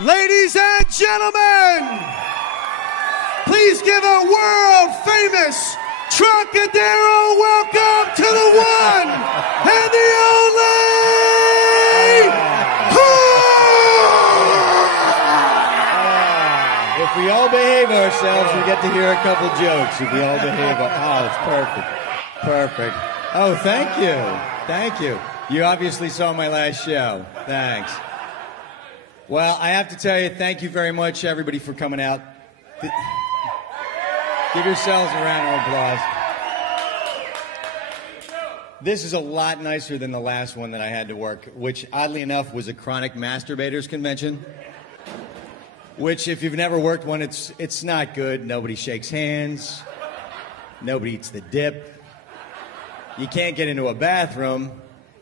Ladies and gentlemen, please give a world-famous Trocadero welcome to the one and the only If we all behave ourselves, we get to hear a couple jokes. If we all behave, it's perfect. Perfect. Oh, thank you. Thank you. You obviously saw my last show. Thanks. Well, I have to tell you, thank you very much, everybody, for coming out. Give yourselves a round of applause. This is a lot nicer than the last one that I had to work, which, oddly enough, was a chronic masturbators convention. Which, if you've never worked one, it's not good. Nobody shakes hands. Nobody eats the dip. You can't get into a bathroom.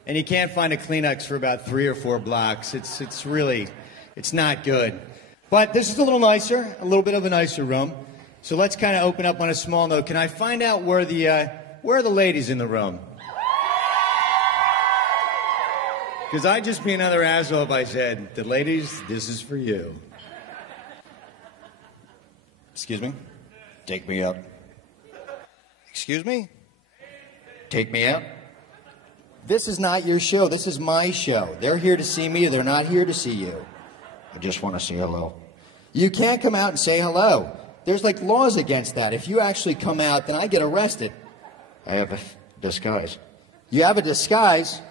And you can't find a Kleenex for about 3 or 4 blocks. It's not good. But this is a little nicer, a little bit of a nicer room. So let's kind of open up on a small note. Can I find out where are the ladies in the room? Because I'd just be another asshole if I said, the ladies, this is for you. Excuse me? Take me up. Excuse me? Take me up? This is not your show. This is my show. They're here to see me. They're not here to see you. I just want to say hello. You can't come out and say hello. There's like laws against that. If you actually come out, then I get arrested. I have a disguise. You have a disguise?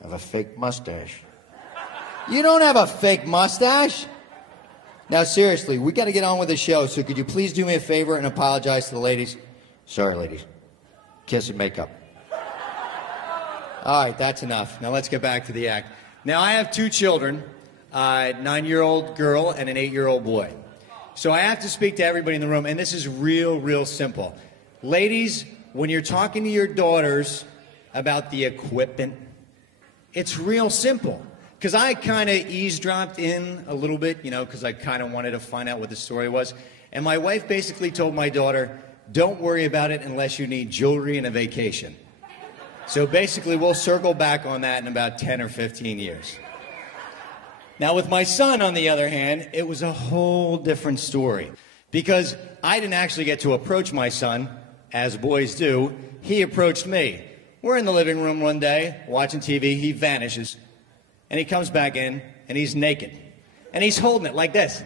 I have a fake mustache. You don't have a fake mustache. Now, seriously, we got to get on with the show, so could you please do me a favor and apologize to the ladies? Sorry, ladies. Kiss and makeup. All right, that's enough. Now let's get back to the act. Now, I have 2 children, a 9-year-old girl and an 8-year-old boy. So I have to speak to everybody in the room, and this is real simple. Ladies, when you're talking to your daughters about the equipment, it's real simple. Because I kind of eavesdropped in a little bit, because I kind of wanted to find out what the story was. And my wife basically told my daughter, don't worry about it unless you need jewelry and a vacation. So basically, we'll circle back on that in about 10 or 15 years. Now, with my son, on the other hand, it was a whole different story. Because I didn't actually get to approach my son, as boys do. He approached me. We're in the living room one day, watching TV. He vanishes. And he comes back in, and he's naked. And he's holding it like this.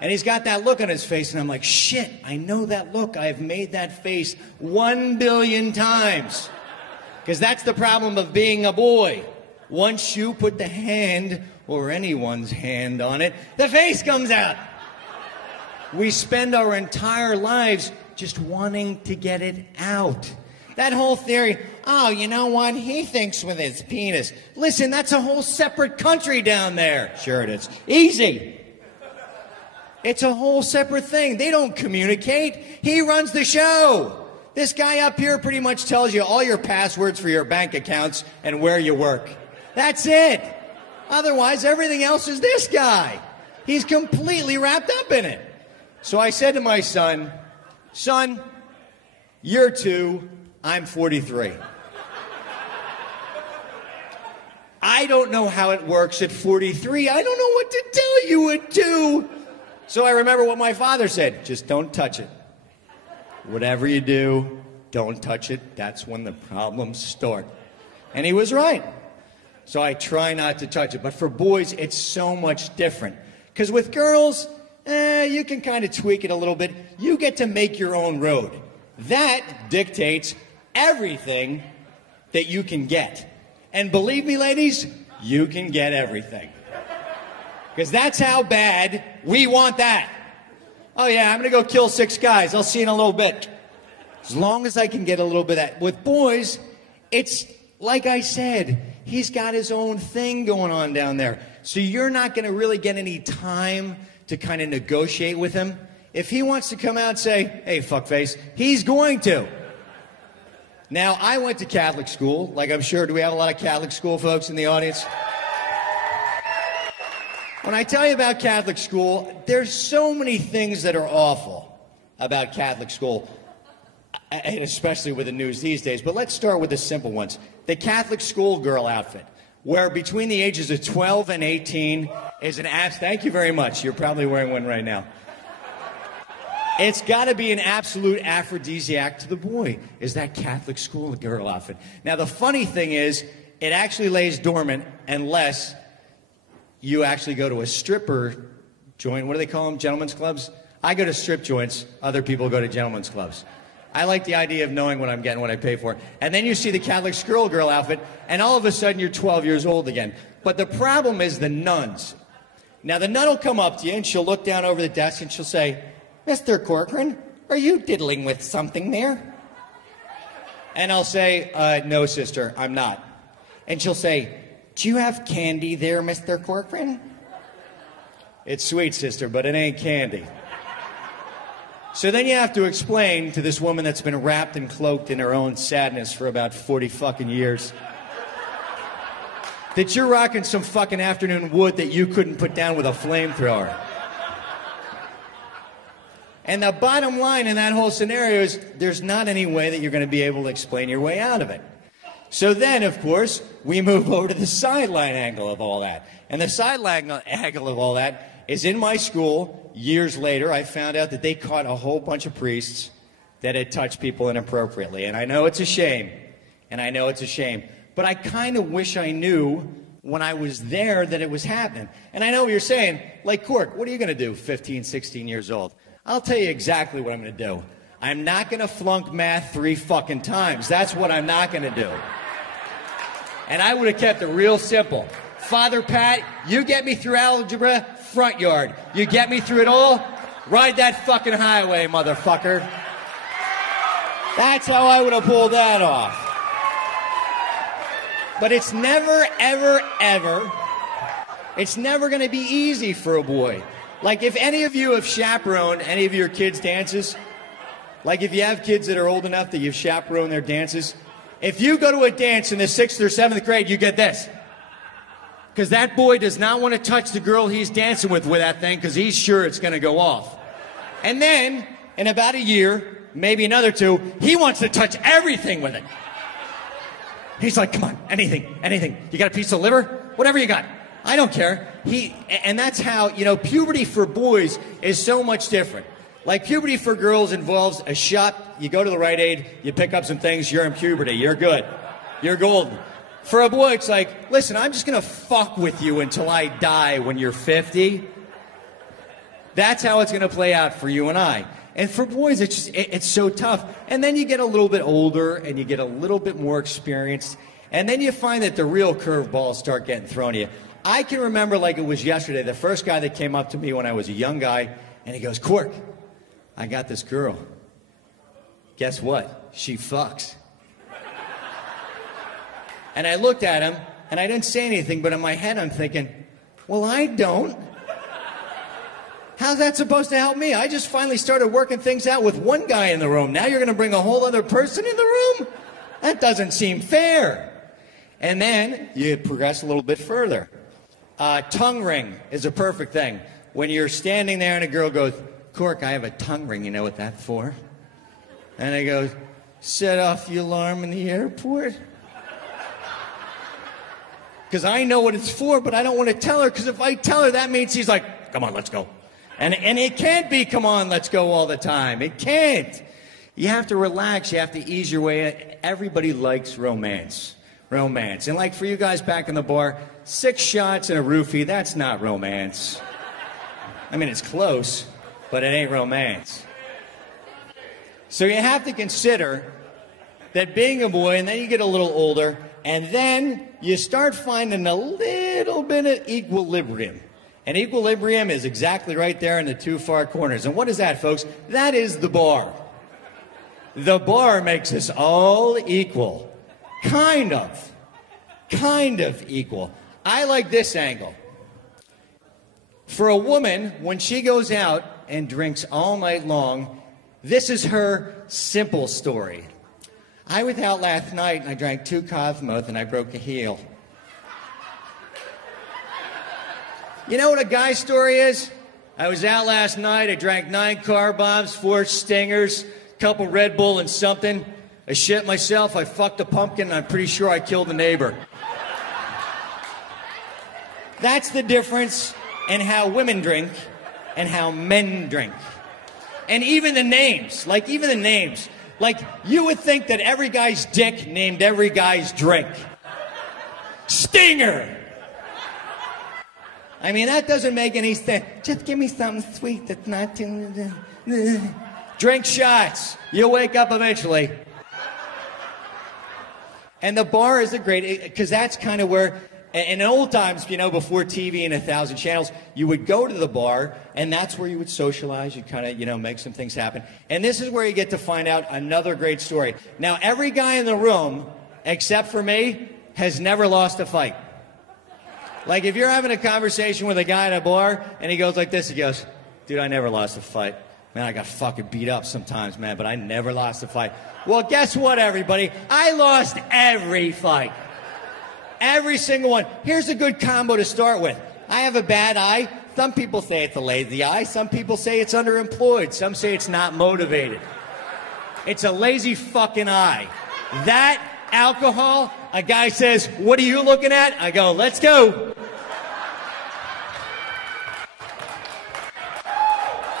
And he's got that look on his face, and I'm like, shit, I know that look. I have made that face 1 billion times. Because that's the problem of being a boy. Once you put the hand, or anyone's hand on it, the face comes out. We spend our entire lives just wanting to get it out. That whole theory, oh, you know what? He thinks with his penis. Listen, that's a whole separate country down there. Sure it is. Easy. It's a whole separate thing. They don't communicate. He runs the show. This guy up here pretty much tells you all your passwords for your bank accounts and where you work. That's it. Otherwise, everything else is this guy. He's completely wrapped up in it. So I said to my son, son, you're 2, I'm 43. I don't know how it works at 43. I don't know what to tell you at 2. So I remember what my father said, just don't touch it. Whatever you do, don't touch it. That's when the problems start. And he was right. So I try not to touch it. But for boys, it's so much different. Because with girls, you can kind of tweak it a little bit. You get to make your own road. That dictates everything that you can get. And believe me, ladies, you can get everything. Because that's how bad we want that. Oh, yeah, I'm going to go kill 6 guys. I'll see you in a little bit. As long as I can get a little bit of that. With boys, it's like I said, he's got his own thing going on down there. So you're not going to really get any time to kind of negotiate with him. If he wants to come out and say, hey, fuckface, he's going to. Now, I went to Catholic school. Like I'm sure, do we have a lot of Catholic school folks in the audience? When I tell you about Catholic school, there's so many things that are awful about Catholic school, and especially with the news these days. But let's start with the simple ones. The Catholic schoolgirl outfit. where between the ages of 12 and 18 is an app. Thank you very much. You're probably wearing one right now. It's got to be an absolute aphrodisiac to the boy, is that Catholic schoolgirl outfit. Now, the funny thing is, it actually lays dormant unless you actually go to a stripper joint. What do they call them? Gentlemen's clubs? I go to strip joints. Other people go to gentlemen's clubs. I like the idea of knowing what I'm getting, what I pay for. And then you see the Catholic schoolgirl outfit, and all of a sudden you're 12 years old again. But the problem is the nuns. Now, the nun will come up to you, and she'll look down over the desk, and she'll say, Mr. Corcoran, are you diddling with something there? And I'll say, no, sister, I'm not. And she'll say, do you have candy there, Mr. Corcoran? It's sweet, sister, but it ain't candy. So then you have to explain to this woman that's been wrapped and cloaked in her own sadness for about 40 fucking years that you're rocking some fucking afternoon wood that you couldn't put down with a flamethrower. And the bottom line in that whole scenario is there's not any way that you're going to be able to explain your way out of it. So then, of course, we move over to the sideline angle of all that. And the sideline angle of all that is in my school. Years later, I found out that they caught a whole bunch of priests that had touched people inappropriately. And I know it's a shame. And I know it's a shame. But I kind of wish I knew when I was there that it was happening. And I know what you're saying. Like, Cork, what are you going to do 15, 16 years old? I'll tell you exactly what I'm going to do. I'm not going to flunk math 3 fucking times. That's what I'm not going to do. And I would have kept it real simple. Father Pat, you get me through algebra, front yard. You get me through it all, ride that fucking highway, motherfucker. That's how I would have pulled that off. But it's never, ever, ever, it's never going to be easy for a boy. Like, if any of you have chaperoned any of your kids' dances, like if you have kids that are old enough that you've chaperoned their dances, if you go to a dance in the 6th or 7th grade, you get this. Because that boy does not want to touch the girl he's dancing with that thing because he's sure it's going to go off. And then, in about a year, maybe another 2, he wants to touch everything with it. He's like, come on, anything, anything. You got a piece of liver? Whatever you got. I don't care. And that's how, puberty for boys is so much different. Like, puberty for girls involves a shot. You go to the Rite Aid, you pick up some things, you're in puberty, you're good. You're golden. For a boy, it's like, listen, I'm just going to fuck with you until I die when you're 50. That's how it's going to play out for you and I. And for boys, it's so tough. And then you get a little bit older, and you get a little bit more experienced, and then you find that the real curveballs start getting thrown at you. I can remember like it was yesterday, the first guy that came up to me when I was a young guy, and he goes, Cork, I got this girl. Guess what? She fucks. And I looked at him, and I didn't say anything, but in my head I'm thinking, well, I don't. How's that supposed to help me? I just finally started working things out with one guy in the room. Now you're going to bring a whole other person in the room? That doesn't seem fair. And then you progress a little bit further. Tongue ring is a perfect thing. When you're standing there and a girl goes, Cork, I have a tongue ring. You know what that's for? And I go, set off the alarm in the airport. Because I know what it's for, but I don't want to tell her, because if I tell her, that means she's like, come on, let's go. And it can't be, come on, let's go all the time. It can't. You have to relax. You have to ease your way in. Everybody likes romance. Romance. And like for you guys back in the bar, 6 shots and a roofie, that's not romance. I mean, it's close, but it ain't romance. So you have to consider that being a boy, and then you get a little older, and then you start finding a little bit of equilibrium. And equilibrium is exactly right there in the 2 far corners. And what is that, folks? That is the bar. The bar makes us all equal. Kind of equal. I like this angle. For a woman, when she goes out and drinks all night long, this is her simple story. I was out last night and I drank 2 Cosmos and I broke a heel. You know what a guy's story is? I was out last night, I drank 9 car bombs, 4 stingers, a couple Red Bull and something. I shit myself, I fucked a pumpkin, and I'm pretty sure I killed a neighbor. That's the difference in how women drink and how men drink. And even the names, like you would think that every guy's dick named every guy's drink. Stinger. I mean, that doesn't make any sense. Just give me something sweet that's not too... Drink shots. You'll wake up eventually. And the bar is a great... Because that's kind of where... In old times, you know, before TV and 1,000 channels, you would go to the bar, and that's where you would socialize. You'd kind of, you know, make some things happen. And this is where you get to find out another great story. Now, every guy in the room, except for me, has never lost a fight. Like, if you're having a conversation with a guy at a bar, and he goes like this, he goes, dude, I never lost a fight. Man, I got fucking beat up sometimes, man, but I never lost a fight. Well, guess what, everybody? I lost every fight. Every single one. Here's a good combo to start with. I have a bad eye. Some people say it's a lazy eye. Some people say it's underemployed. Some say it's not motivated. It's a lazy fucking eye. That, alcohol, a guy says, what are you looking at? I go, let's go.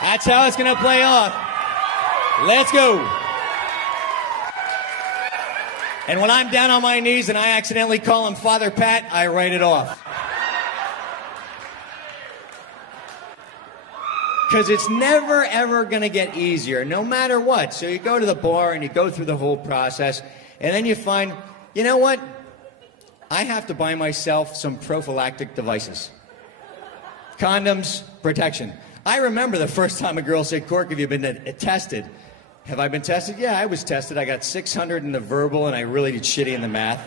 That's how it's going to play off. Let's go. And when I'm down on my knees and I accidentally call him Father Pat, I write it off. Because it's never, ever going to get easier, no matter what. So you go to the bar and you go through the whole process, and then you find, you know what? I have to buy myself some prophylactic devices. Condoms, protection. I remember the first time a girl said, Cork, have you been tested? Have I been tested? Yeah, I was tested. I got 600 in the verbal, and I really did shitty in the math.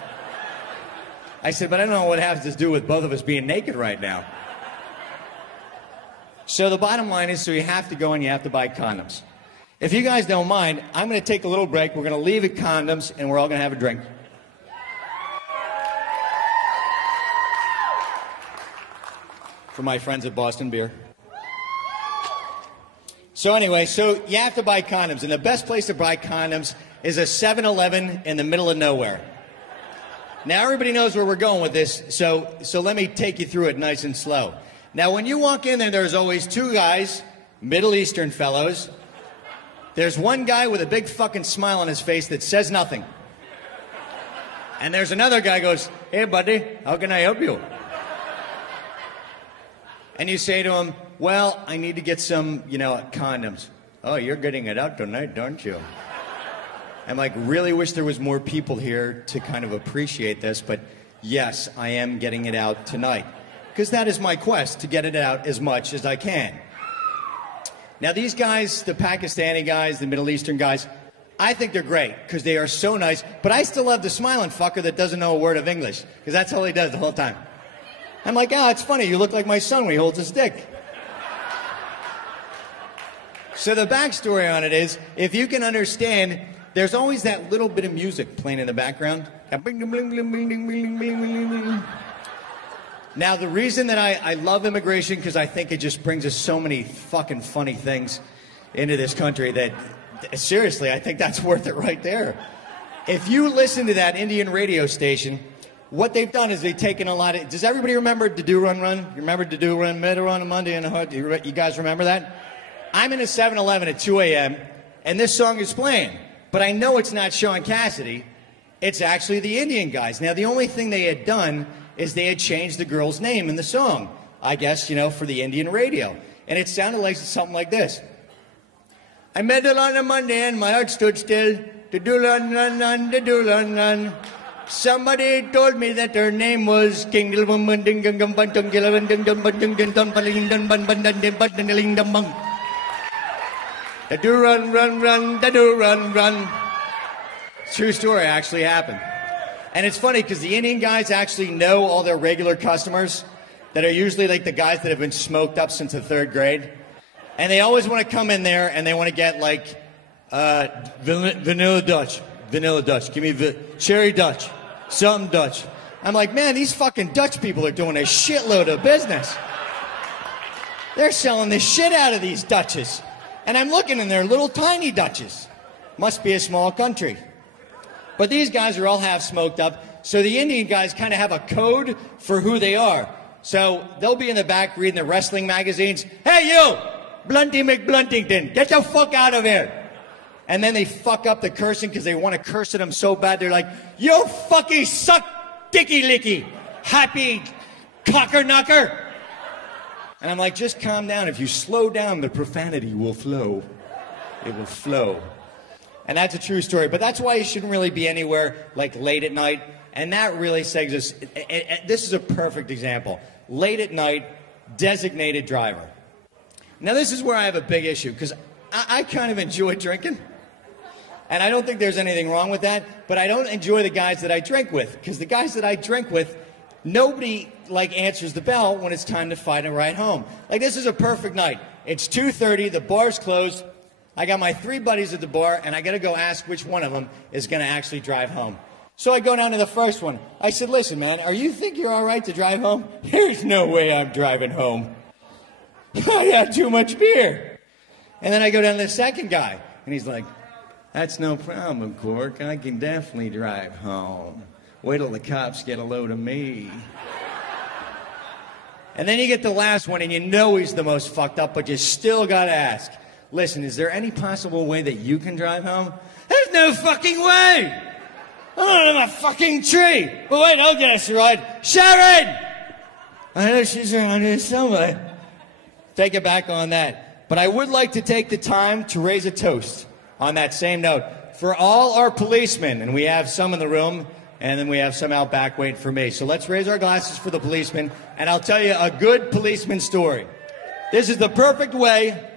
I said, but I don't know what it has to do with both of us being naked right now. So the bottom line is, so you have to go and you have to buy condoms. If you guys don't mind, I'm going to take a little break. We're going to leave at condoms, and we're all going to have a drink. For my friends at Boston Beer. So anyway, so you have to buy condoms, and the best place to buy condoms is a 7-Eleven in the middle of nowhere. Now everybody knows where we're going with this, so let me take you through it nice and slow. Now when you walk in there, there's always two guys, Middle Eastern fellows. There's one guy with a big fucking smile on his face that says nothing. And there's another guy who goes, hey buddy, how can I help you? And you say to him, well, I need to get some, you know, condoms. Oh, you're getting it out tonight, don't you? I'm like, really wish there was more people here to kind of appreciate this, but yes, I am getting it out tonight. Because that is my quest, to get it out as much as I can. Now these guys, the Pakistani guys, the Middle Eastern guys, I think they're great, because they are so nice, but I still love the smiling fucker that doesn't know a word of English, because that's all he does the whole time. I'm like, oh, it's funny, you look like my son when he holds his dick. So the backstory on it is, if you can understand, there's always that little bit of music playing in the background. Now, the reason that I love immigration, because I think it just brings us so many fucking funny things into this country that, seriously, I think that's worth it right there. If you listen to that Indian radio station, what they've done is they've taken a lot of... Does everybody remember "To Do Run Run"? You remember "To Do Run Run" on a Monday in the hood? You guys remember that? I'm in a 7-Eleven at 2 a.m., and this song is playing. But I know it's not Sean Cassidy. It's actually the Indian guys. Now, the only thing they had done is they had changed the girl's name in the song, I guess, you know, for the Indian radio. And it sounded like something like this. I met her on a Monday, and my heart stood still. To do run, run, run, to do run, run. Somebody told me that her name was King. Da do run, run, run, da do run, run. True story, actually happened. And it's funny because the Indian guys actually know all their regular customers that are usually like the guys that have been smoked up since the 3rd grade. And they always want to come in there and they want to get like vanilla Dutch. Vanilla Dutch. Give me cherry Dutch. Something Dutch. I'm like, man, these fucking Dutch people are doing a shitload of business. They're selling the shit out of these Dutches. And I'm looking and they're little tiny Dutches. Must be a small country. But these guys are all half smoked up. So the Indian guys kind of have a code for who they are. So they'll be in the back reading the wrestling magazines. Hey, you, Blunty McBluntington, get the fuck out of here. And then they fuck up the cursing because they want to curse at him so bad. They're like, you fucking suck dicky licky, happy cocker knocker. And I'm like, just calm down. If you slow down, the profanity will flow. It will flow. And that's a true story. But that's why you shouldn't really be anywhere like late at night. And that really segs us. This is a perfect example. Late at night, designated driver. Now, this is where I have a big issue because I kind of enjoy drinking. And I don't think there's anything wrong with that. But I don't enjoy the guys that I drink with because the guys that I drink with, nobody like answers the bell when it's time to find a ride home. Like, this is a perfect night. It's 2:30, the bar's closed. I got my 3 buddies at the bar, and I got to go ask which one of them is going to actually drive home. So I go down to the first one. I said, listen, man, you think you're all right to drive home? There's no way I'm driving home. I had too much beer. And then I go down to the second guy, and he's like, that's no problem, Cork. I can definitely drive home. Wait till the cops get a load of me. And then you get the last one, and you know he's the most fucked up, but you still got to ask, listen, is there any possible way that you can drive home? There's no fucking way! I'm on a fucking tree! But wait, I'll get us a ride. Sharon! I know she's around here somewhere. Take it back on that. But I would like to take the time to raise a toast on that same note for all our policemen, and we have some in the room, and then we have some out back waiting for me. So let's raise our glasses for the policemen, and I'll tell you a good policeman story. This is the perfect way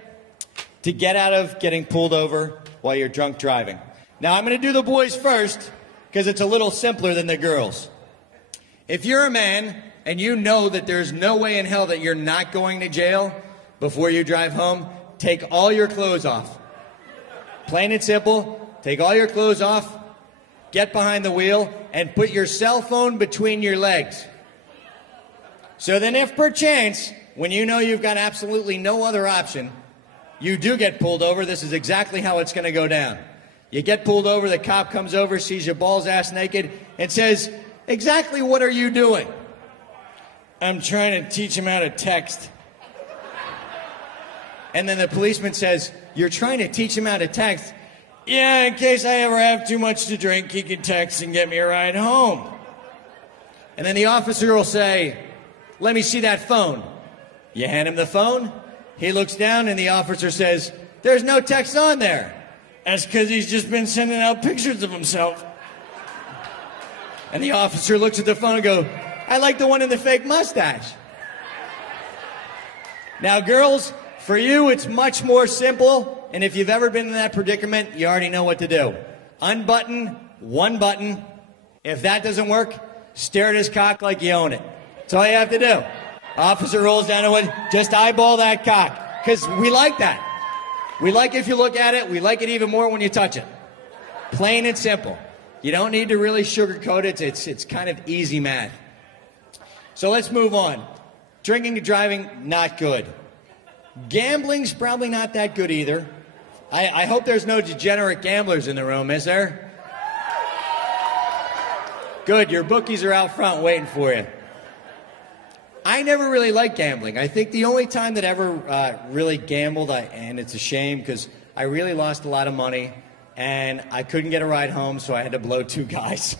to get out of getting pulled over while you're drunk driving. Now, I'm going to do the boys first because it's a little simpler than the girls. If you're a man and you know that there's no way in hell that you're not going to jail before you drive home, take all your clothes off. Plain and simple, take all your clothes off, get behind the wheel, and put your cell phone between your legs. So then if perchance, when you know you've got absolutely no other option, you do get pulled over, this is exactly how it's going to go down. You get pulled over, the cop comes over, sees you balls ass naked, and says, exactly what are you doing? I'm trying to teach him how to text. And then the policeman says, you're trying to teach him how to text? Yeah, in case I ever have too much to drink, he can text and get me a ride home. And then the officer will say, let me see that phone. You hand him the phone, he looks down, and the officer says, there's no text on there. That's because he's just been sending out pictures of himself. And the officer looks at the phone and goes, I like the one in the fake mustache. Now, girls, for you, it's much more simple. And if you've ever been in that predicament, you already know what to do. Unbutton one button. If that doesn't work, stare at his cock like you own it. That's all you have to do. Officer rolls down the window, just eyeball that cock. Because we like that. We like if you look at it. We like it even more when you touch it. Plain and simple. You don't need to really sugarcoat it. It's kind of easy math. So let's move on. Drinking and driving, not good. Gambling's probably not that good either. I hope there's no degenerate gamblers in the room, is there? Good, your bookies are out front waiting for you. I never really liked gambling. I think the only time that I ever really gambled, and it's a shame because I really lost a lot of money, and I couldn't get a ride home, so I had to blow 2 guys.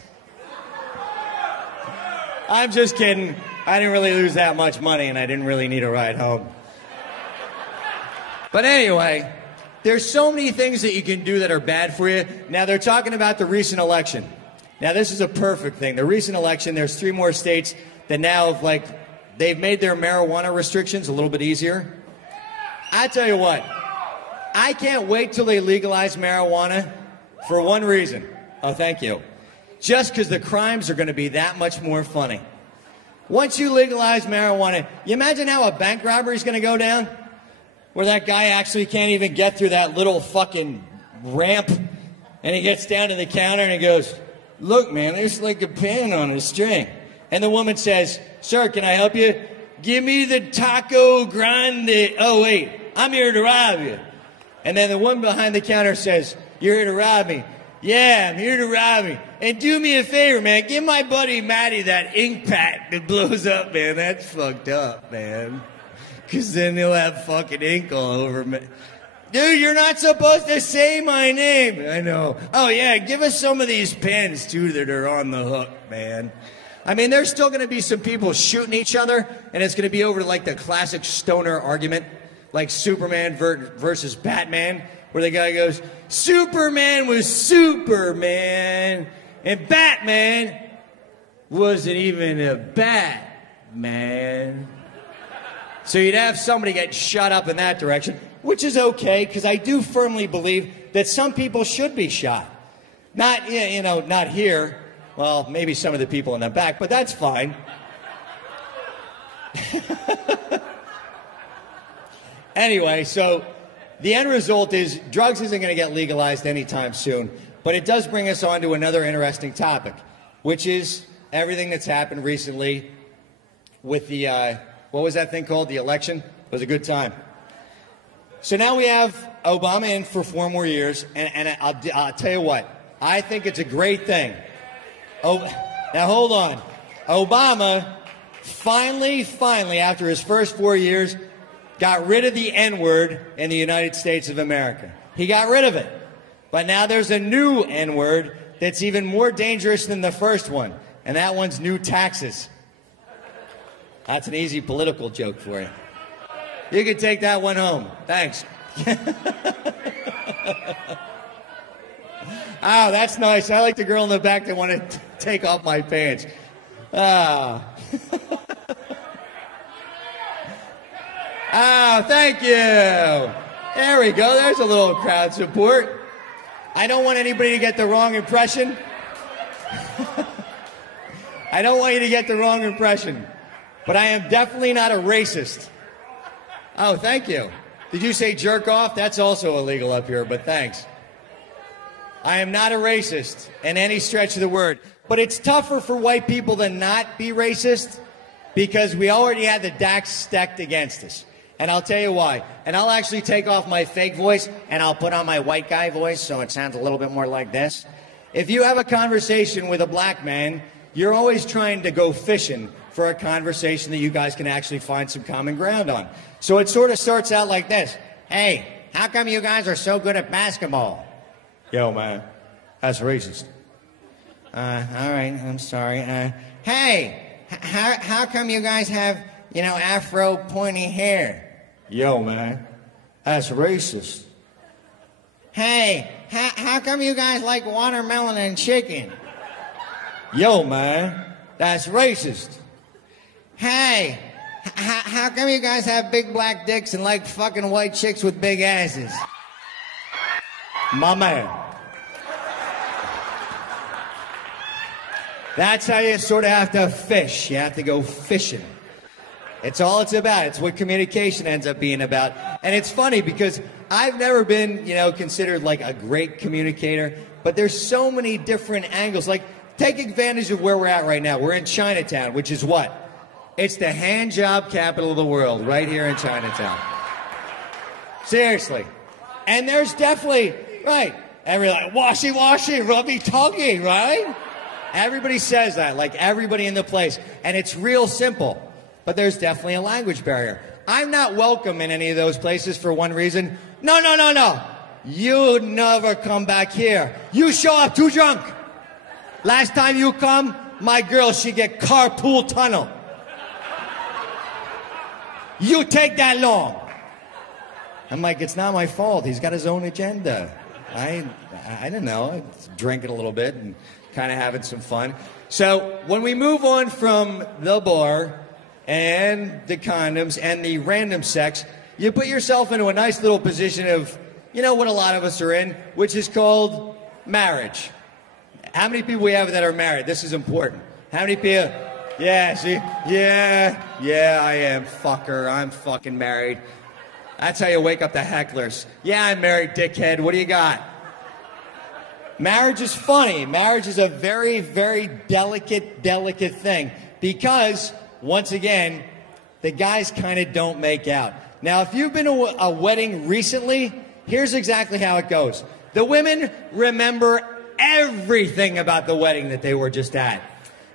I'm just kidding. I didn't really lose that much money, and I didn't really need a ride home. But anyway, there's so many things that you can do that are bad for you. Now, they're talking about the recent election. Now, this is a perfect thing. The recent election, there's 3 more states that now have, they've made their marijuana restrictions a little bit easier. I tell you what, I can't wait till they legalize marijuana for one reason. Oh, thank you. Just because the crimes are going to be that much more funny. Once you legalize marijuana, you imagine how a bank robbery is going to go down? Where that guy actually can't even get through that little fucking ramp, and he gets down to the counter and he goes, look, man, there's like a pin on a string. And the woman says, sir, can I help you? Give me the taco grande. Oh, wait, I'm here to rob you. And then the woman behind the counter says, you're here to rob me. Yeah, I'm here to rob you. And do me a favor, man. Give my buddy Matty that ink pack that blows up, man. That's fucked up, man. Because then he'll have fucking ink all over me. Dude, you're not supposed to say my name. I know. Oh, yeah, give us some of these pens, too, that are on the hook, man. I mean, there's still going to be some people shooting each other, and it's going to be over like the classic stoner argument, like Superman versus Batman, where the guy goes, Superman was Superman, and Batman wasn't even a Batman. So you'd have somebody get shot up in that direction, which is okay, because I do firmly believe that some people should be shot. Not, you know, not here. Well, maybe some of the people in the back, but that's fine. Anyway, so the end result is drugs isn't going to get legalized anytime soon, but it does bring us on to another interesting topic, which is everything that's happened recently with the, what was that thing called? The election? It was a good time. So now we have Obama in for 4 more years, and I'll tell you what, I think it's a great thing. Oh, now hold on. Obama finally, after his first 4 years, got rid of the N-word in the United States of America. He got rid of it. But now there's a new N-word that's even more dangerous than the first one, and that one's new taxes. That's an easy political joke for you. You can take that one home. Thanks. Oh, that's nice. I like the girl in the back that wanted to take off my pants. Ah. Ah, thank you. There we go. There's a little crowd support. I don't want anybody to get the wrong impression. I don't want you to get the wrong impression. But I am definitely not a racist. Oh, thank you. Did you say jerk off? That's also illegal up here, but thanks. I am not a racist in any stretch of the word. But it's tougher for white people to not be racist because we already had the decks stacked against us. And I'll tell you why. And I'll actually take off my fake voice and I'll put on my white guy voice so it sounds a little bit more like this. If you have a conversation with a black man, you're always trying to go fishing for a conversation that you guys can actually find some common ground on. So it sort of starts out like this. Hey, how come you guys are so good at basketball? Yo, man, that's racist. All right, I'm sorry. Hey, how come you guys have, you know, afro pointy hair? Yo, man, that's racist. Hey, how come you guys like watermelon and chicken? Yo, man, that's racist. Hey, how come you guys have big black dicks and like fucking white chicks with big asses? My man. That's how you sort of have to fish. You have to go fishing. It's all it's about. It's what communication ends up being about. And it's funny because I've never been, you know, considered like a great communicator, but there's so many different angles. Like, take advantage of where we're at right now. We're in Chinatown, which is what? It's the hand job capital of the world, right here in Chinatown. Seriously. And there's definitely, right, everybody like, washy, rubby, tuggy, right? Everybody says that, like everybody in the place. And it's real simple. But there's definitely a language barrier. I'm not welcome in any of those places for one reason. No. You never come back here. You show up too drunk. Last time you come, my girl, she get carpool tunnel. You take that long. I'm like, it's not my fault. He's got his own agenda. I don't know. I'm drinking a little bit and kind of having some fun. So when we move on from the bar and the condoms and the random sex, you put yourself into a nice little position of, you know what a lot of us are in, which is called marriage. How many people we have that are married? This is important. How many people? Yeah, see? Yeah, I am, fucker. I'm fucking married. That's how you wake up the hecklers. Yeah, I'm married, dickhead. What do you got? Marriage is funny. Marriage is a very, very delicate thing because, once again, the guys kind of don't make out. Now, if you've been to a wedding recently, here's exactly how it goes. The women remember everything about the wedding that they were just at.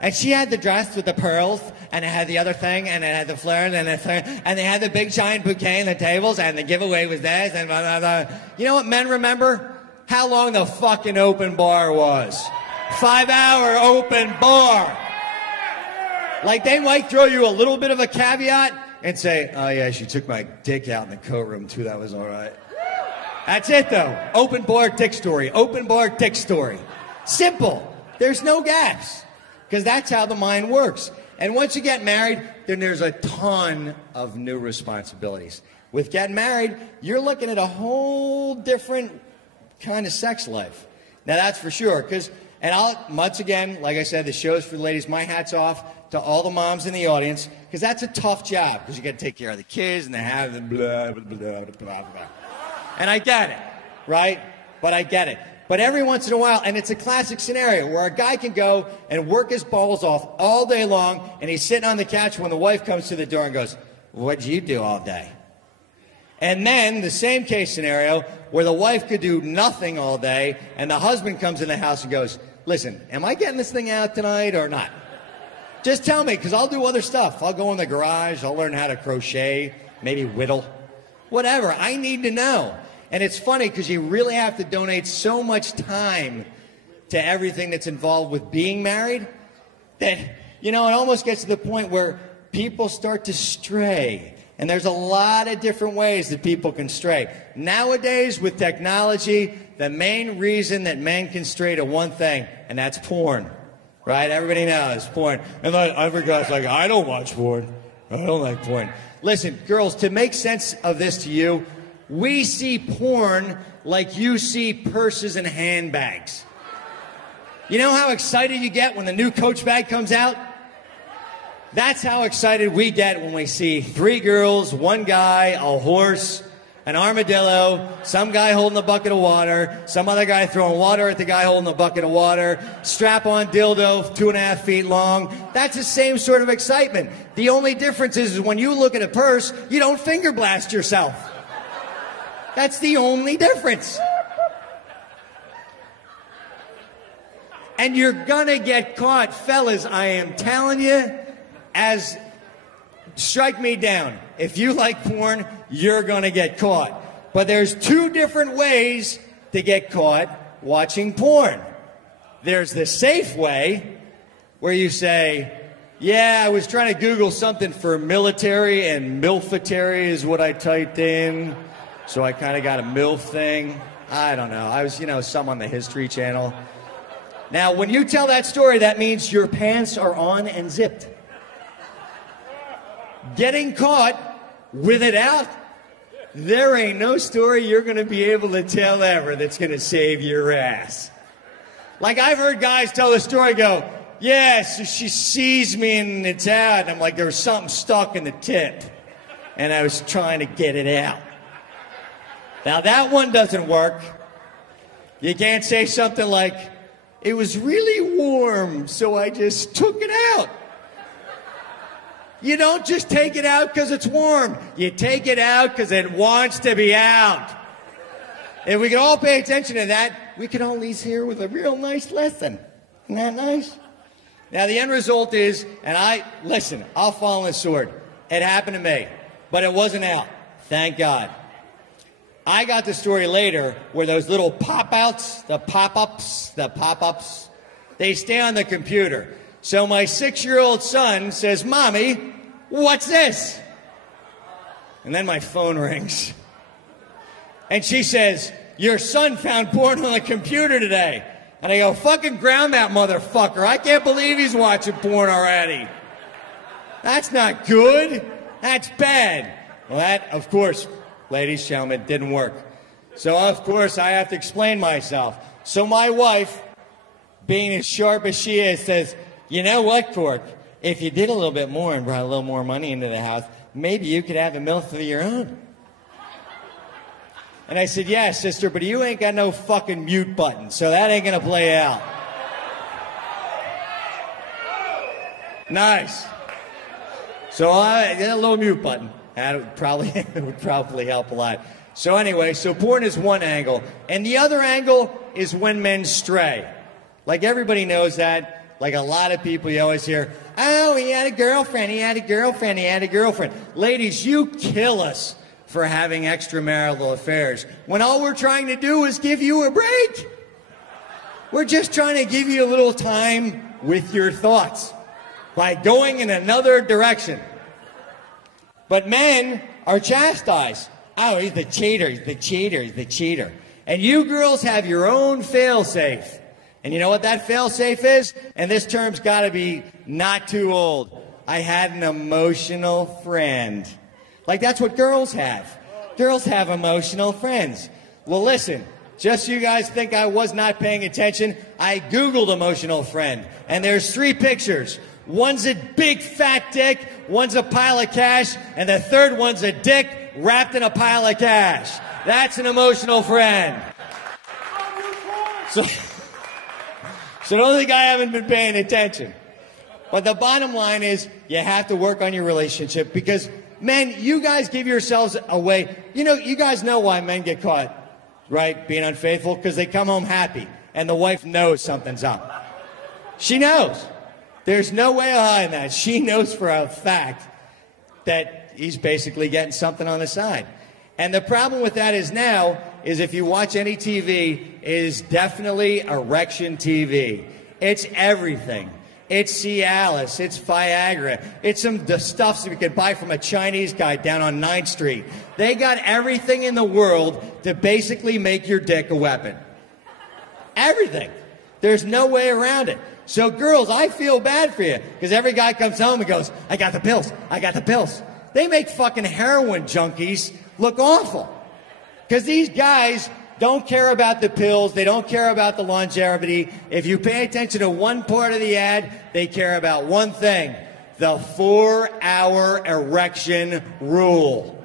And she had the dress with the pearls, and it had the other thing, and it had the flare, and they had the big giant bouquet and the tables, and the giveaway was this, and blah, blah, blah. You know what men remember? How long the fucking open bar was. 5-hour open bar. Like, they might throw you a little bit of a caveat and say, oh yeah, she took my dick out in the coat room too, that was all right. That's it though. Open bar dick story. Open bar dick story. Simple. There's no gaps. Because that's how the mind works. And once you get married, then there's a ton of new responsibilities. With getting married, you're looking at a whole different kind of sex life. Now that's for sure. Once again, like I said, the show's for the ladies. My hat's off to all the moms in the audience, because that's a tough job, because you got to take care of the kids, and they have the blah, blah, blah, blah, blah, blah. And I get it, right? But I get it. But every once in a while, and it's a classic scenario where a guy can go and work his balls off all day long, and he's sitting on the couch when the wife comes to the door and goes, what'd you do all day? And then the same case scenario where the wife could do nothing all day, and the husband comes in the house and goes, listen, am I getting this thing out tonight or not? Just tell me, because I'll do other stuff. I'll go in the garage. I'll learn how to crochet, maybe whittle, whatever. I need to know. And it's funny because you really have to donate so much time to everything that's involved with being married that, it almost gets to the point where people start to stray. And there's a lot of different ways that people can stray. Nowadays, with technology, the main reason that men can stray to one thing, and that's porn. Right? Everybody knows porn. And every guy's like, I don't watch porn. I don't like porn. Listen, girls, to make sense of this to you, we see porn like you see purses and handbags. You know how excited you get when the new Coach bag comes out? That's how excited we get when we see 3 girls, 1 guy, a horse, an armadillo, some guy holding a bucket of water, some other guy throwing water at the guy holding a bucket of water, strap-on dildo 2.5 feet long. That's the same sort of excitement. The only difference is when you look at a purse, you don't finger blast yourself. That's the only difference. And you're gonna get caught, fellas, I am telling you, strike me down. If you like porn, you're gonna get caught. But there's 2 different ways to get caught watching porn. There's the safe way, where you say, yeah, I was trying to Google something for military, and milfitary is what I typed in. So I kind of got a MILF thing. I don't know. I was, some on the History Channel. Now, when you tell that story, that means your pants are on and zipped. Getting caught with it out, there ain't no story you're going to be able to tell ever that's going to save your ass. Like, I've heard guys tell the story, go, yeah, so she sees me and it's out. And I'm like, there was something stuck in the tip. And I was trying to get it out. Now, that one doesn't work. You can't say something like, it was really warm, so I just took it out. You don't just take it out because it's warm. You take it out because it wants to be out. If we could all pay attention to that, we could all leave here with a real nice lesson. Isn't that nice? Now, the end result is, and I'll fall on the sword. It happened to me, but it wasn't out. Thank God. I got the story later where those little pop-outs, the pop-ups, they stay on the computer. So my 6-year-old son says, Mommy, what's this? And then my phone rings. And she says, your son found porn on the computer today. And I go, fucking ground that motherfucker. I can't believe he's watching porn already. That's not good. That's bad. Well, that, of course, ladies, gentlemen, didn't work. So, of course, I have to explain myself. So my wife, being as sharp as she is, says, you know what, Cork? If you did a little bit more and brought a little more money into the house, maybe you could have a MILF of your own. And I said, yeah, sister, but you ain't got no fucking mute button, so that ain't going to play out. Nice. So I got a little mute button. That would probably help a lot. So anyway, so porn is one angle. And the other angle is when men stray. Like, everybody knows that. Like, a lot of people, you always hear, oh, he had a girlfriend, he had a girlfriend, he had a girlfriend. Ladies, you kill us for having extramarital affairs when all we're trying to do is give you a break. We're just trying to give you a little time with your thoughts by going in another direction. But men are chastised. Oh, he's the cheater, he's the cheater, he's the cheater. And you girls have your own fail-safe. And you know what that fail-safe is? And this term's got to be not too old. I had an emotional friend. Like, that's what girls have. Girls have emotional friends. Well, listen, just so you guys think I was not paying attention, I Googled emotional friend. And there's 3 pictures. One's a big fat dick, one's a pile of cash, and the third one's a dick wrapped in a pile of cash. That's an emotional friend. So don't think I haven't been paying attention. But the bottom line is, you have to work on your relationship because, men, you guys give yourselves away. You know, you guys know why men get caught, right, being unfaithful? Because they come home happy, and the wife knows something's up. She knows. There's no way behind that. She knows for a fact that he's basically getting something on the side. And the problem with that is now, is if you watch any TV, is definitely erection TV. It's everything. It's Cialis, it's Viagra, it's the stuff that we could buy from a Chinese guy down on 9th Street. They got everything in the world to basically make your dick a weapon. Everything. There's no way around it. So girls, I feel bad for you, because every guy comes home and goes, I got the pills, I got the pills. They make fucking heroin junkies look awful. Because these guys don't care about the pills, they don't care about the longevity. If you pay attention to one part of the ad, they care about one thing, the 4-hour erection rule.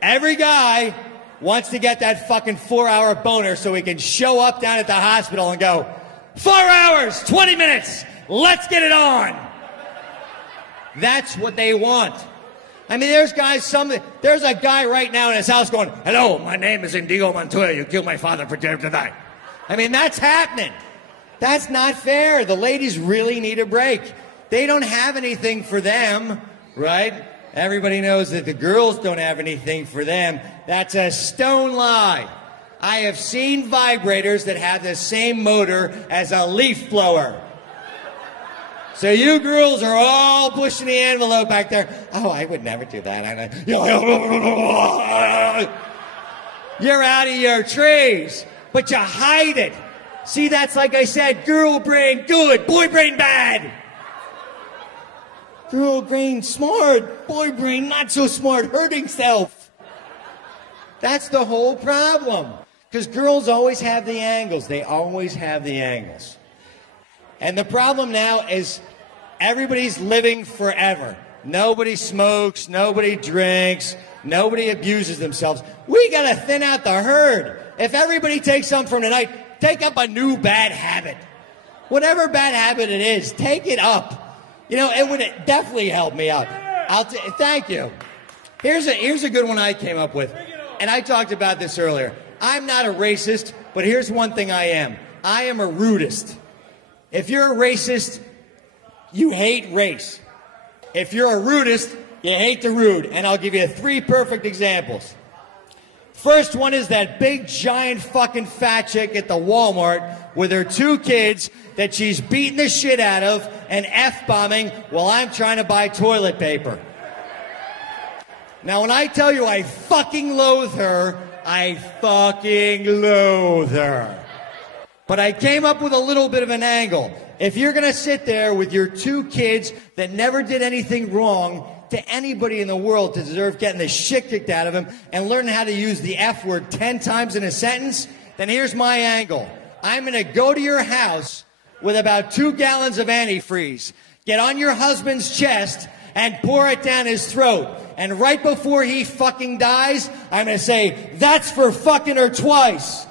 Every guy wants to get that fucking 4-hour boner so he can show up down at the hospital and go, 4 hours, 20 minutes, let's get it on. That's what they want. I mean, there's a guy right now in his house going, hello, my name is Indigo Montoya, you killed my father for dinner tonight. I mean, that's happening. That's not fair. The ladies really need a break. They don't have anything for them, right? Everybody knows that the girls don't have anything for them. That's a stone lie. I have seen vibrators that have the same motor as a leaf blower. So you girls are all pushing the envelope back there. Oh, I would never do that. You're out of your trees, but you hide it. See, that's like I said, girl brain good, boy brain bad. Girl brain smart, boy brain not so smart, hurting self. That's the whole problem. Because girls always have the angles. They always have the angles. And the problem now is everybody's living forever. Nobody smokes, nobody drinks, nobody abuses themselves. We got to thin out the herd. If everybody takes something from tonight, take up a new bad habit. Whatever bad habit it is, take it up. You know, it would definitely help me out. Thank you. Here's a good one I came up with. And I talked about this earlier. I'm not a racist, but here's one thing I am. I am a rudist. If you're a racist, you hate race. If you're a rudist, you hate the rude. And I'll give you 3 perfect examples. First one is that big, giant, fucking fat chick at the Walmart with her 2 kids that she's beating the shit out of and F-bombing while I'm trying to buy toilet paper. Now, when I tell you I fucking loathe her, I fucking loathe her. But I came up with a little bit of an angle. If you're going to sit there with your 2 kids that never did anything wrong to anybody in the world to deserve getting the shit kicked out of them and learn how to use the F word 10 times in a sentence, then here's my angle. I'm going to go to your house with about 2 gallons of antifreeze, get on your husband's chest, and pour it down his throat. And right before he fucking dies, I'm going to say, that's for fucking her twice.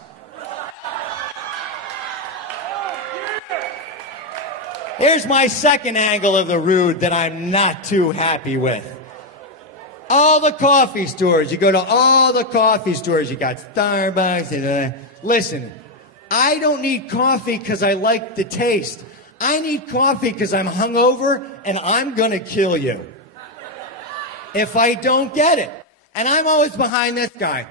Here's my second angle of the rude that I'm not too happy with. All the coffee stores. You go to all the coffee stores. You got Starbucks. And, listen, I don't need coffee because I like the taste. I need coffee because I'm hungover and I'm going to kill you if I don't get it. And I'm always behind this guy.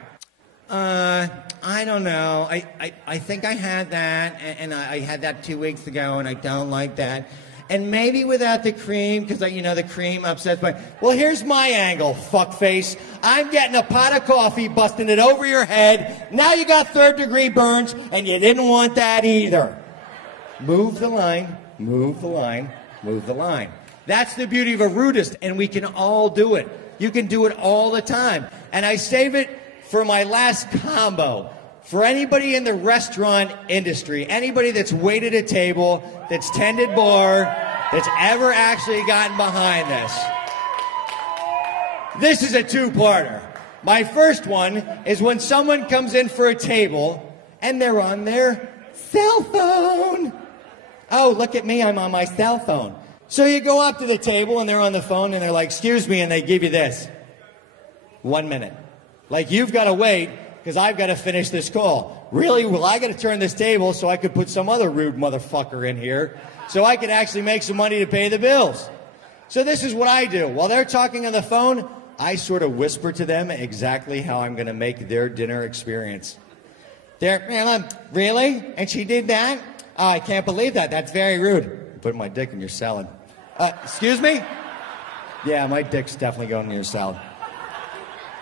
I don't know. I think I had that, and I had that 2 weeks ago, and I don't like that. And maybe without the cream, because, you know, the cream upsets my... Well, here's my angle, fuckface. I'm getting a pot of coffee, busting it over your head. Now you got third-degree burns, and you didn't want that either. Move the line, move the line, move the line. That's the beauty of a rudist, and we can all do it. You can do it all the time. And I save it for my last combo. For anybody in the restaurant industry, anybody that's waited a table, that's tended bar, that's ever actually gotten behind this. This is a two-parter. My first one is when someone comes in for a table and they're on their cell phone. Oh, look at me, I'm on my cell phone. So you go up to the table and they're on the phone and they're like, excuse me, and they give you this. 1 minute. Like, you've got to wait because I've got to finish this call. Really? Well, I got to turn this table so I could put some other rude motherfucker in here so I could actually make some money to pay the bills. So this is what I do. While they're talking on the phone, I sort of whisper to them exactly how I'm going to make their dinner experience. They're, really? And she did that? Oh, I can't believe that. That's very rude. I'm putting my dick in your salad. Excuse me? Yeah, my dick's definitely going in your salad.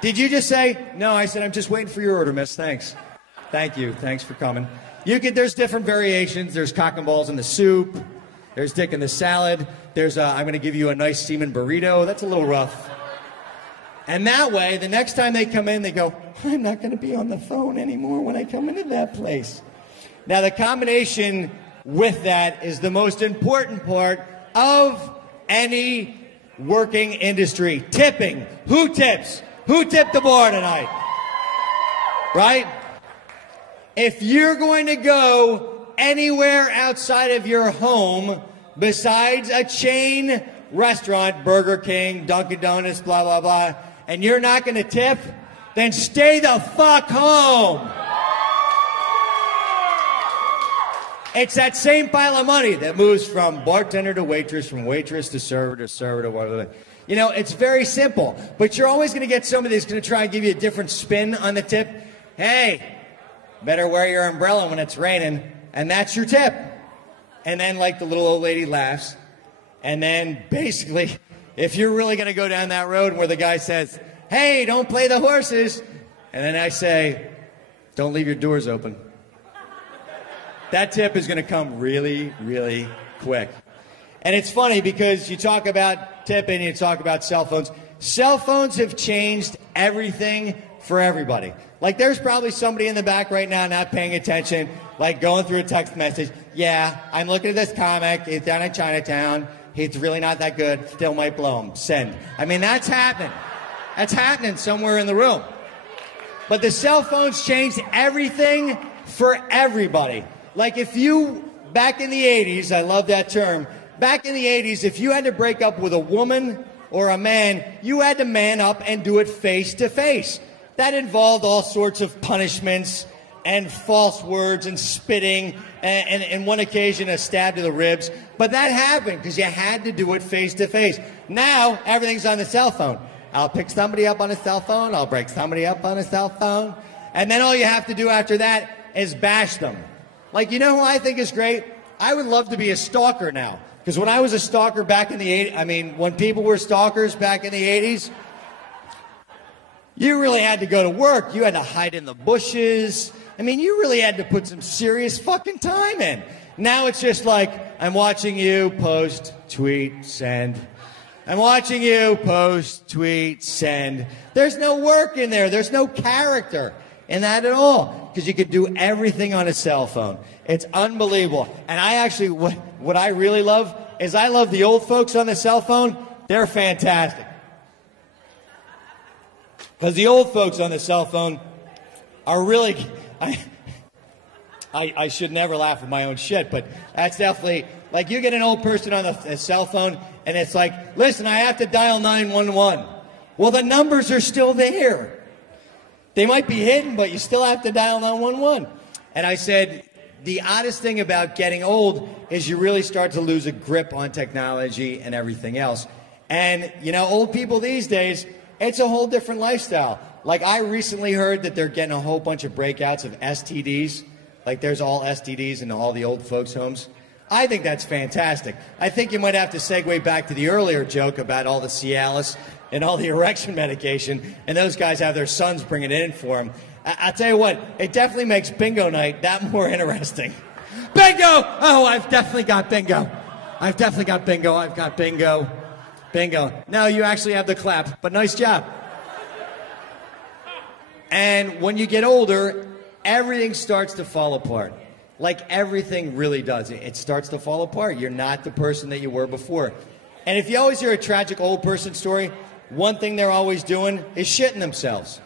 Did you just say? No, I said, I'm just waiting for your order, miss. Thanks. Thank you. Thanks for coming. There's different variations. There's cock and balls in the soup. There's dick in the salad. There's, I'm going to give you a nice semen burrito. That's a little rough. And that way, the next time they come in, they go, I'm not going to be on the phone anymore when I come into that place. Now, the combination with that is the most important part of any working industry. Tipping. Who tips? Who tipped the bar tonight? Right? If you're going to go anywhere outside of your home besides a chain restaurant, Burger King, Dunkin' Donuts, blah, blah, blah, and you're not going to tip, then stay the fuck home. It's that same pile of money that moves from bartender to waitress, from waitress to server to whatever. You know, it's very simple, but you're always going to get somebody that's going to try and give you a different spin on the tip. Hey, better wear your umbrella when it's raining, and that's your tip. And then, like, the little old lady laughs, and then basically, if you're really going to go down that road where the guy says, hey, don't play the horses, and then I say, don't leave your doors open, that tip is going to come really, really quick. And it's funny because you talk about tipping, you talk about cell phones. Cell phones have changed everything for everybody. Like, there's probably somebody in the back right now not paying attention, like going through a text message. Yeah, I'm looking at this comic. He's down in Chinatown. He's really not that good. Still might blow him. Send. I mean, that's happening. That's happening somewhere in the room. But the cell phones changed everything for everybody. Like, if you, back in the 80s, I love that term, back in the 80s, if you had to break up with a woman or a man, you had to man up and do it face to face. That involved all sorts of punishments and false words and spitting and one occasion a stab to the ribs. But that happened because you had to do it face to face. Now, everything's on the cell phone. I'll pick somebody up on a cell phone. I'll break somebody up on a cell phone. And then all you have to do after that is bash them. Like, you know who I think is great? I would love to be a stalker now. Because when I was a stalker back in the 80s, I mean, when people were stalkers back in the 80s, you really had to go to work. You had to hide in the bushes. I mean, you really had to put some serious fucking time in. Now it's just like, I'm watching you post, tweet, send. I'm watching you post, tweet, send. There's no work in there. There's no character in that at all. Because you could do everything on a cell phone. It's unbelievable. And I actually, what I really love is I love the old folks on the cell phone. They're fantastic. Because the old folks on the cell phone are really, I should never laugh at my own shit, but that's definitely, like, you get an old person on the cell phone and it's like, listen, I have to dial 911. Well, the numbers are still there. They might be hidden, but you still have to dial 911. And I said, the oddest thing about getting old is you really start to lose a grip on technology and everything else. And, you know, old people these days, it's a whole different lifestyle. Like, I recently heard that they're getting a whole bunch of breakouts of STDs. Like, there's all STDs in all the old folks' homes. I think that's fantastic. I think you might have to segue back to the earlier joke about all the Cialis and all the erection medication, and those guys have their sons bring it in for them. I'll tell you what, it definitely makes bingo night that more interesting. Bingo! Oh, I've definitely got bingo. I've definitely got bingo. I've got bingo. Bingo. No, you actually have the clap, but nice job. And when you get older, everything starts to fall apart. Like, everything really does. It starts to fall apart. You're not the person that you were before. And if you always hear a tragic old person story, one thing they're always doing is shitting themselves.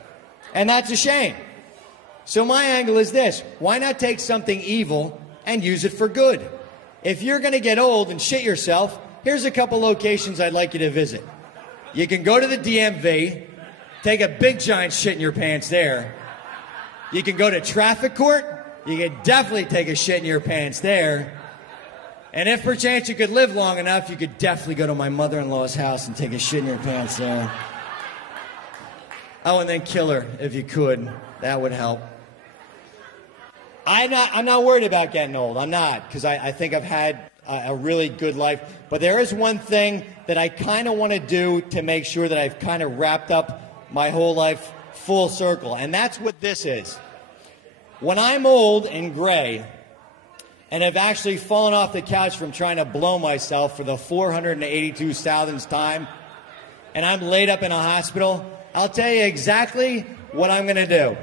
And that's a shame. So my angle is this. Why not take something evil and use it for good? If you're going to get old and shit yourself, here's a couple locations I'd like you to visit. You can go to the DMV, take a big giant shit in your pants there. You can go to traffic court. You can definitely take a shit in your pants there. And if perchance you could live long enough, you could definitely go to my mother-in-law's house and take a shit in your pants there. Oh, and then kill her if you could. That would help. I'm not worried about getting old. I'm not, because I think I've had a really good life. But there is one thing that I kind of want to do to make sure that I've kind of wrapped up my whole life full circle. And that's what this is. When I'm old and gray and have actually fallen off the couch from trying to blow myself for the 482,000th time, and I'm laid up in a hospital, I'll tell you exactly what I'm going to do.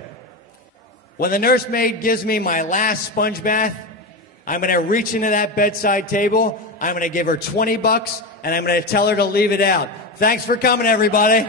When the nursemaid gives me my last sponge bath, I'm going to reach into that bedside table, I'm going to give her $20, and I'm going to tell her to leave it out. Thanks for coming, everybody.